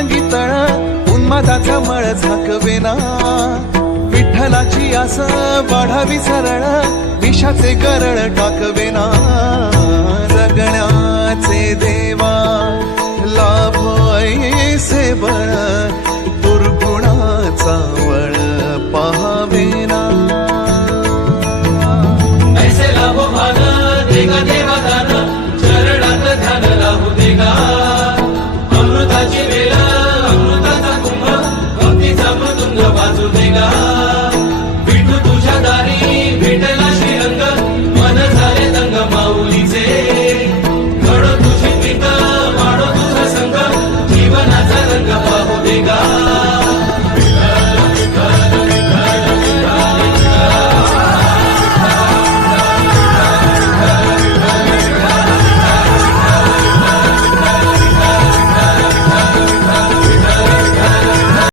तरंगी तळ उन्मादाचा मळ झाकवेना, विठ्ठलाची आस वाढावी सरळ विषाचे गरळ टाकवेना, जगण्याचे देवा लाभ ऐसे बळ दुर्गुणाचा वळ